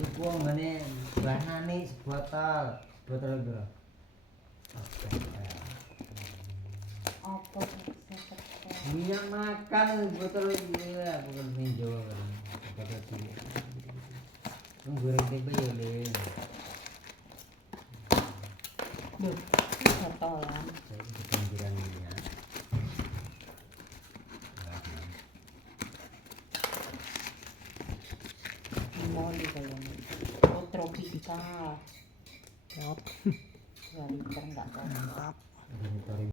Iku ngene bahanane sebotol bro. Oke. Apa Minyak makan botol iki aku kan ninjo kan. Botol iki. Goreng tempe ya, Le. Loh, botolan. Saya di pinggiran minyak. Moli kayaknya. Oh, tropika. Yap. 2 liter enggak tahu. Mantap. Ini